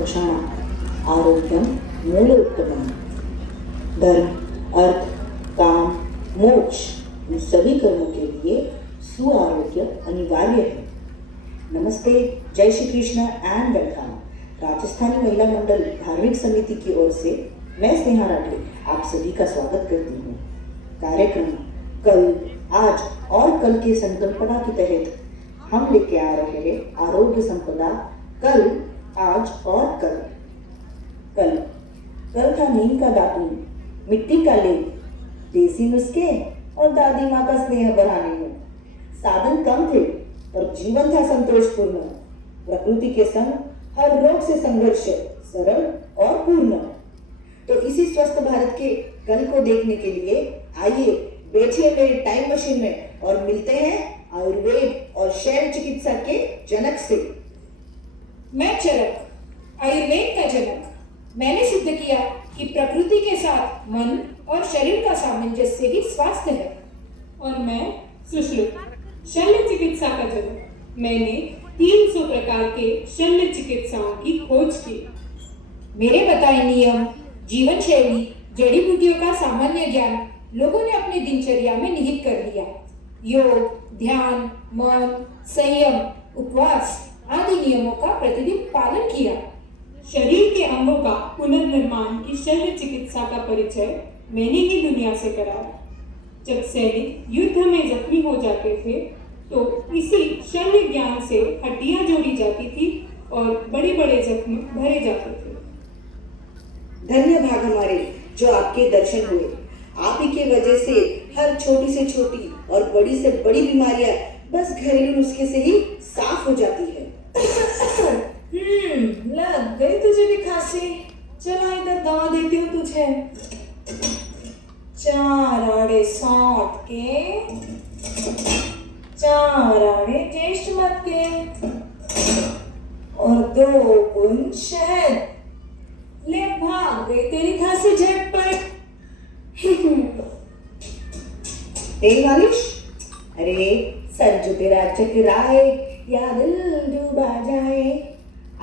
क्षण आरोग्यम मूल उत्तमम। धर्म, अर्थ, काम, मोक्ष इन सभी कर्मों के लिए सुआरोग्य अनिवार्य है। नमस्ते, जय श्री कृष्ण एंड वेलकम। राजस्थानी महिला मंडल धार्मिक समिति की ओर से मैं स्नेहा राठे आप सभी का स्वागत करती हूँ। कार्यक्रम कल, आज और कल के संकल्पना के तहत हम लेके आ रहे हैं आरोग्य संपदा कल, आज और कल। कल था नीम का दातून, मिट्टी का लेप, देसी नुस्खे और दादी माँ का स्नेह बढ़ाने में। साधन कम थे पर जीवन था संतोषपूर्ण। प्रकृति के संग हर रोग से संघर्ष सरल और पूर्ण। तो इसी स्वस्थ भारत के कल को देखने के लिए आइए बैठिए मेरी टाइम मशीन में और मिलते हैं आयुर्वेद और शैव चिकित्सा के जनक से। मैं चरक, आयुर्वेद का जनक। मैंने सिद्ध किया कि प्रकृति के साथ मन और शरीर का सामंजस्य ही स्वास्थ्य है। और मैं सुश्रुत, शल्य चिकित्सा का जनक। मैंने 300 प्रकार के शल्य चिकित्साओं की खोज की। मेरे बताए नियम, जीवन शैली, जड़ी बूटियों का सामान्य ज्ञान लोगों ने अपनी दिनचर्या में निहित कर लिया। योग, ध्यान, मौन, संयम, उपवास आदि नियमों का प्रतिदिन पालन किया। शरीर के अंगों का पुनर्निर्माण की शल्य चिकित्सा का परिचय मैंने ही दुनिया से कराया। जब सैनिक युद्ध में जख्मी हो जाते थे तो इसी शल्य ज्ञान से हड्डियां जोड़ी जाती थी और बड़े बड़े जख्म भरे जाते थे। धन्य भाग हमारे जो आपके दर्शन हुए। आप ही के वजह से हर छोटी से छोटी और बड़ी से बड़ी बीमारियां बस घरेलू नुस्खे से ही साफ हो जाती है। लग गई तुझे भी खांसी। चला इधर दवा देती हूँ तुझे। 4 आड़े सौंठ के, 4 आड़े ज्येष्ठ मध के और 2 बूंद शहद। ले भाग गई तेरी खांसी झटपट। तेल मालिश? अरे सर जो तेरा चकराए या दिल डूबा जाए,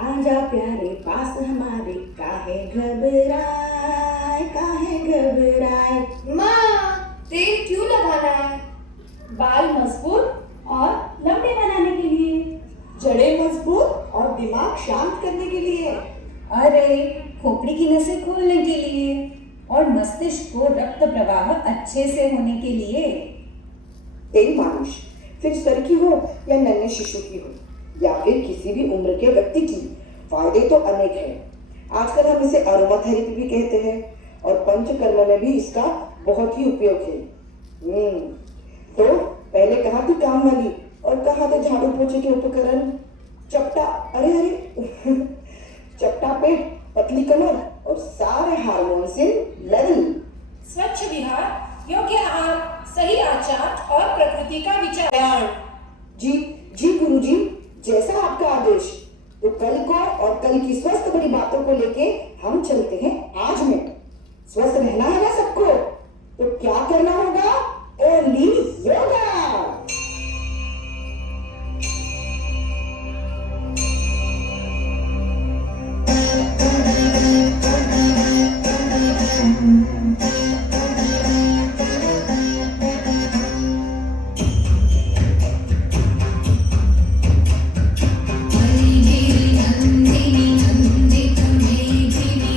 आजा प्यारे पास हमारे, काहे घबराए, काहे घबराए। माँ, तेल क्यों लगाना है? बाल मजबूत और लंबे बनाने के लिए, जड़ें मजबूत और दिमाग शांत करने के लिए, अरे खोपड़ी की नसें खोलने के लिए और मस्तिष्क को रक्त प्रवाह अच्छे से होने के लिए। तेल मालिश फिर सर की हो या नन्हे शिशु की हो या फिर किसी भी उम्र के व्यक्ति की, फायदे तो अनेक हैं। आजकल हम इसे अरोमा थेरेपी भी कहते हैं और पंचकर्म में भी इसका बहुत ही उपयोग है। तो पहले कहाँ थी काम वाली और कहाँ थे झाड़ू पोछे के उपकरण? चपटा, अरे चपटा पेट, पतली कमर और सारे हार्मोन्स इन लेवल। स्वच्छ विहार, योग्य आहार, सही आचार और प्रकृति का विचार। जी गुरुजी, जैसा आपका आदेश। तो कल को और कल की स्वस्थ बड़ी बातों को लेके हम चलते हैं आज में। स्वस्थ रहना है ना सबको, तो क्या करना होगा? ओनली योगा।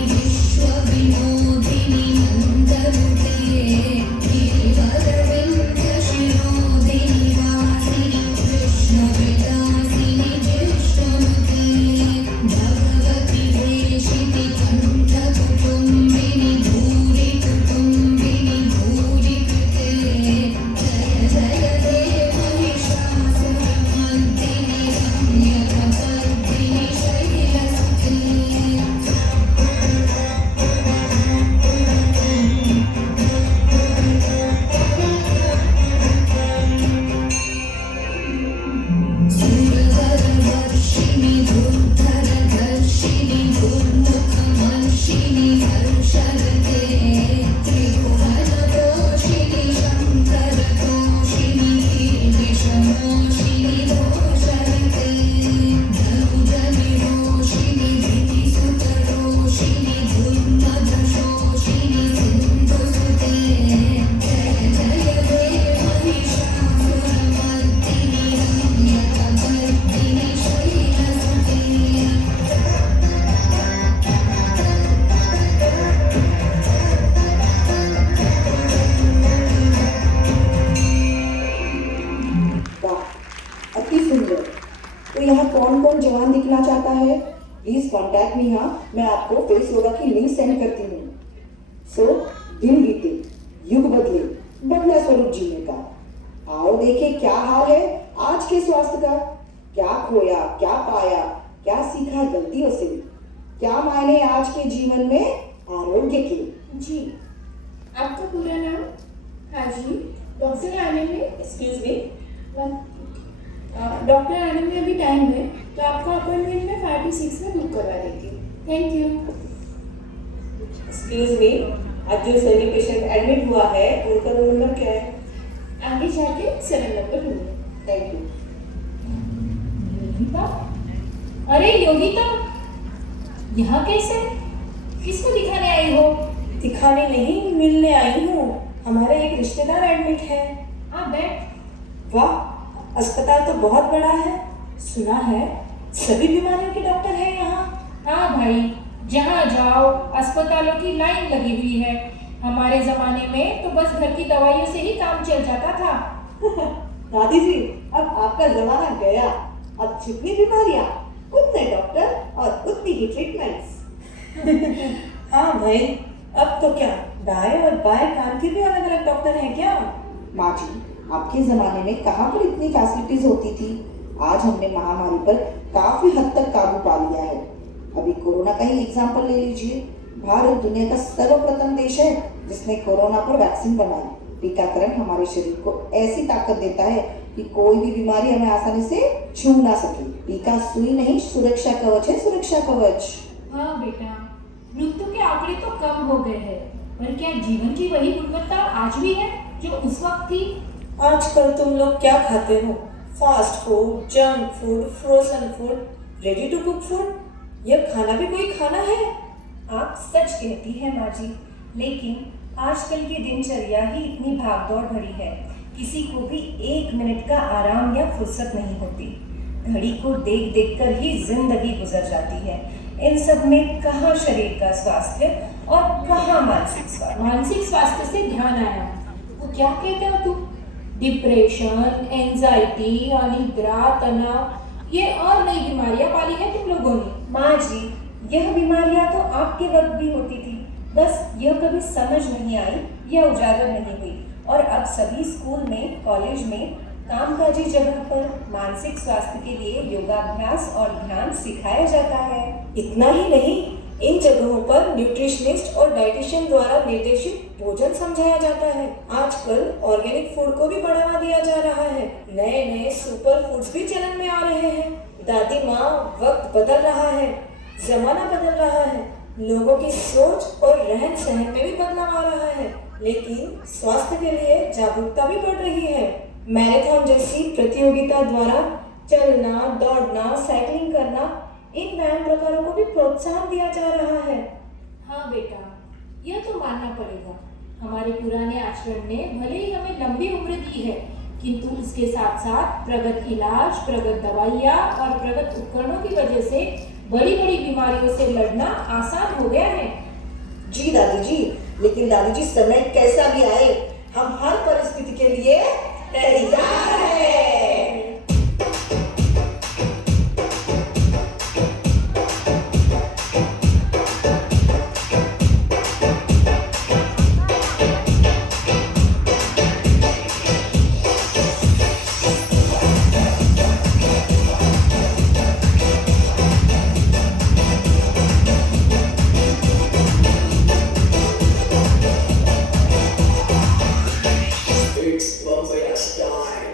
विश्व विनोदिनी नंदनुते विनायक नेहा, मैं आपको फेस योगा की लिंक सेंड करती हूँ। सो दिन बीते, युग बदले, बदला स्वरूप जीने का। आओ देखे क्या हाल है आज के स्वास्थ्य का। क्या खोया, क्या पाया, क्या सीखा गलतियों से, क्या मायने आज के जीवन में आरोग्य के। जी, आपका पूरा नाम? हाँ जी, डॉक्टर आने में एक्सक्यूज मी, डॉक्टर आने में अभी टाइम है, तो आपका अपॉइंटमेंट मैं 5-6 में बुक करवा देती हूँ। Thank you. एक्सक्यूज मी, आज जो सभी पेशेंट एडमिट हुआ है उनका रूम नंबर क्या है? आगे जाके 7 नंबर रूम है। Thank you. योगिता? अरे योगिता, यहाँ कैसे? किसको दिखाने आई हो? दिखाने नहीं, मिलने आई हूँ। हमारा एक रिश्तेदार एडमिट है। हाँ बैठ। वाह, अस्पताल तो बहुत बड़ा है। सुना है सभी बीमारियों के डॉक्टर हैं यहाँ। हाँ भाई, जहाँ जाओ अस्पतालों की लाइन लगी हुई है। हमारे जमाने में तो बस घर की दवाइयों से ही काम चल जाता था। दादी जी, अब आपका जमाना गया। अब जितनी बीमारियाँ उतने डॉक्टर और उतनी ही ट्रीटमेंट्स। हाँ भाई, अब तो क्या दाएं और बाएं कान के भी अलग अलग डॉक्टर हैं क्या? माँ जी, आपके जमाने में कहाँ पर इतनी फैसिलिटीज होती थी। आज हमने महामारी पर काफी हद तक काबू पा लिया है। अभी कोरोना का ही एग्जाम्पल ले लीजिए। भारत दुनिया का सर्वप्रथम देश है जिसने कोरोना पर वैक्सीन बनाई। टीकाकरण हमारे शरीर को ऐसी ताकत देता है कि कोई भी बीमारी हमें आसानी से छू ना सके। टीका सुई नहीं, सुरक्षा कवच है, सुरक्षा कवच। हाँ बेटा, मृत्यु के आंकड़े तो कम हो गए हैं, पर क्या जीवन की वही गुणवत्ता आज भी है जो उस वक्त थी? आजकल तुम लोग क्या खाते हो? Fast food, junk food, frozen food, ready to cook food. यह खाना भी कोई खाना है? आप सच कहती हैं माँ जी, लेकिन आजकल की दिनचर्या ही इतनी भागदौड़ भरी है, किसी को भी 1 मिनट का आराम या फुर्सत नहीं होती। घड़ी को देख देख कर ही जिंदगी गुजर जाती है। इन सब में कहाँ शरीर का स्वास्थ्य और कहाँ मानसिक स्वास्थ्य। मानसिक स्वास्थ्य से ध्यान आया, वो क्या कहते हो तुम? डिप्रेशन, एंजाइटी, अनिद्रा, तनाव, ये और नई बीमारियां पाली है तुम लोगों ने। माँ जी, यह बीमारियां तो आपके वक्त भी होती थी, बस यह कभी समझ नहीं आई या उजागर नहीं हुई। और अब सभी स्कूल में, कॉलेज में, कामकाजी जगह पर मानसिक स्वास्थ्य के लिए योगाभ्यास और ध्यान सिखाया जाता है। इतना ही नहीं, इन जगहों पर न्यूट्रिशनिस्ट और डाइटिशियन द्वारा निर्देशित भोजन समझाया जाता है। आजकल ऑर्गेनिक फूड को भी बढ़ावा दिया जा रहा है। नए नए सुपर फूड्स भी चलन में आ रहे हैं। दादी माँ, वक्त बदल रहा है, जमाना बदल रहा है, लोगों की सोच और रहन सहन में भी बदलाव आ रहा है, लेकिन स्वास्थ्य के लिए जागरूकता भी बढ़ रही है। मैराथन जैसी प्रतियोगिता द्वारा चलना, दौड़ना, साइकिलिंग करना, इन व्यायाम प्रकारों को भी प्रोत्साहन दिया जा रहा है। हाँ बेटा, यह तो मानना पड़ेगा। हमारे पुराने आचरण ने भले ही हमें लंबी उम्र दी है, किंतु इसके साथ साथ प्रगत इलाज, प्रगत दवाइयाँ और प्रगत उपकरणों की वजह से बड़ी बड़ी बीमारियों से लड़ना आसान हो गया है। जी दादी जी, लेकिन दादी जी समय कैसा भी आए, हम हर परिस्थिति के लिए तैयार हैं। It's Bubbly Style.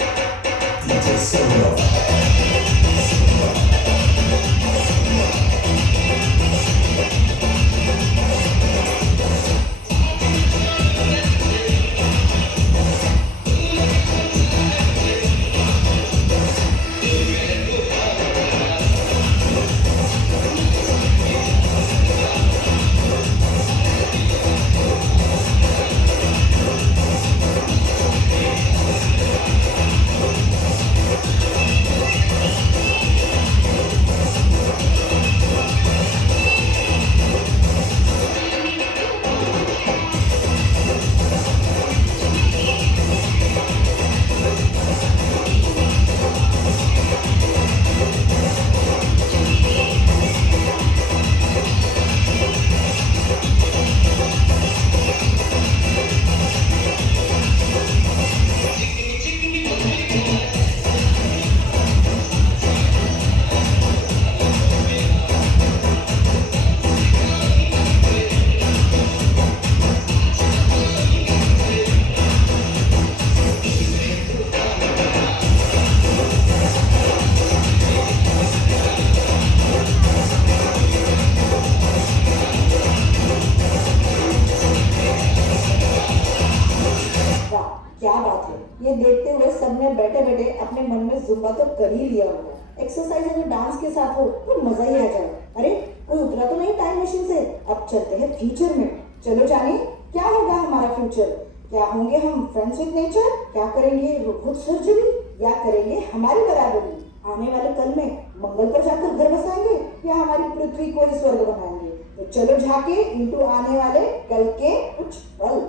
में बैठे बैठे अपने मन में जुम्बा तो कर ही लिया होगा। एक्सरसाइज अगर डांस के साथ हो तो मजा ही आ जाए। अरे कोई उतरा तो नहीं टाइम मशीन से? अब चलते हैं फ्यूचर में। चलो जाने क्या होगा हमारा फ्यूचर। क्या होंगे हम फ्रेंड्स विद नेचर, क्या करेंगे रोबोट सर्जरी, या करेंगे हमारी बराबरी। आने वाले कल में मंगल पर जाकर घर बसाएंगे या हमारी पृथ्वी को ही स्वर्ग बनाएंगे। तो चलो झाके इनटू आने वाले कल के कुछ पल।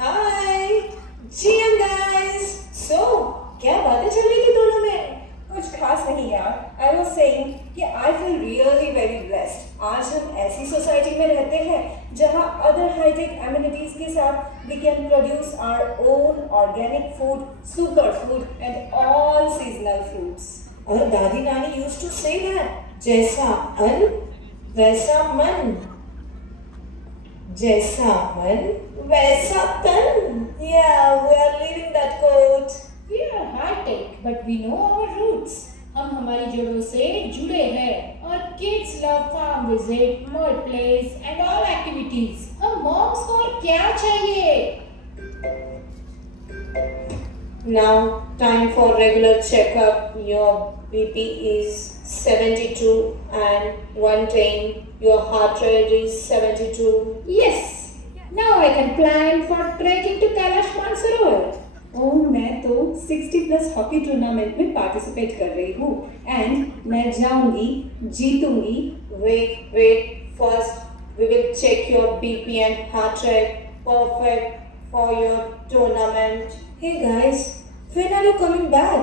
हाय जी गाइस। सो क्या बातें चल रही थी दोनों में? कुछ खास नहीं यार। आई वाज सेइंग कि I feel really very blessed. आज हम ऐसी सोसाइटी में रहते हैं जहां अदर हाईटेक एमिनिटीज के साथ we can produce our own organic food, super food and all seasonal fruits. और दादी नानी यूज्ड टू से दैट जैसा अन्न वैसा मन, जैसा मन वैसा तन। Yeah, we are living that quote. We are high tech, but we know our roots. हम हमारी जड़ों से जुड़े हैं और kids love farm visit, mud plays and all activities. हम moms को और क्या चाहिए? Now, time for regular checkup. Your BP is 72 and 110. Your heart rate is 72. Yes. Now I can plan for trekking to Kailash Mansarovar. ओह, मैं तो 60 plus hockey tournament में participate कर रही हूँ एंड मैं जाऊंगी, जीतूंगी। Wait. First, we will check your BP and heart rate. Perfect for your tournament. Hey guys, when are you coming back?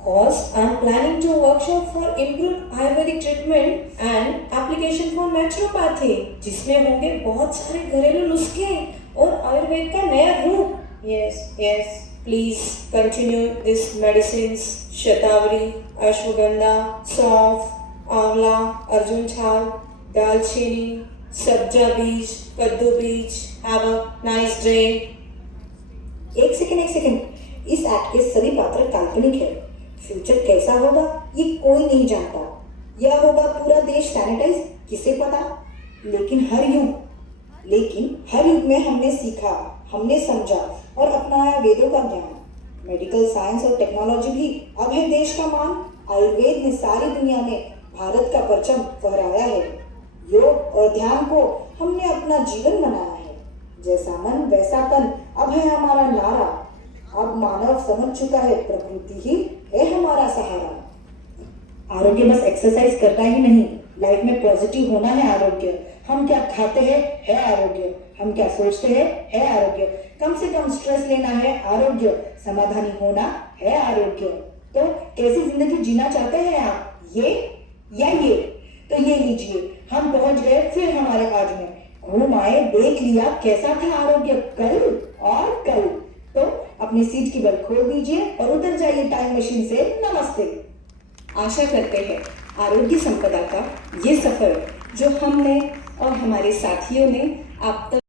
Cause I'm planning to workshop for improved Ayurvedic treatment and application for naturopathy, जिसमें होंगे बहुत सारे घरेलू नुस्खे और आयुर्वेद का नया रूप। Yes. Please continue these medicines: शतावरी, अश्वगंधा, सौंफ, आंवला, अर्जुन छाल, दालचीनी, सब्जा बीज, कद्दू बीज। Have a nice day. एक सेकंड। इस एक्ट के सभी पात्र काल्पनिक है। फ्यूचर कैसा होगा ये कोई नहीं जानता। यह होगा पूरा देश सैनिटाइज, किसे पता। लेकिन हर युग में हमने सीखा, हमने समझा और अपनाया वेदों का ज्ञान। मेडिकल साइंस और टेक्नोलॉजी भी अब है देश का मान। आयुर्वेद ने सारी दुनिया में भारत का परचम फहराया है। योग और ध्यान को हमने अपना जीवन बनाया है। जैसा मन वैसा तन अब है हमारा नारा। अब मानव समझ चुका है प्रकृति ही है हमारा सहारा। आरोग्य बस एक्सरसाइज करना ही नहीं, लाइफ में पॉजिटिव होना है आरोग्य। हम क्या खाते हैं है आरोग्य, हम क्या सोचते हैं है आरोग्य, कम से कम स्ट्रेस लेना है आरोग्य, समाधानी होना है आरोग्य। तो कैसी जिंदगी जीना चाहते हैं आप, ये या ये? तो ये लीजिए, हम पहुंच गए फिर हमारे आज में। घूम आए, देख लिया कैसा था आरोग्य कल और कल। तो अपनी सीट की बेल्ट खोल दीजिए और उतर जाइए टाइम मशीन से। नमस्ते। आशा करते हैं आरोग्य संपदा का ये सफर जो हमने और हमारे साथियों ने आप तक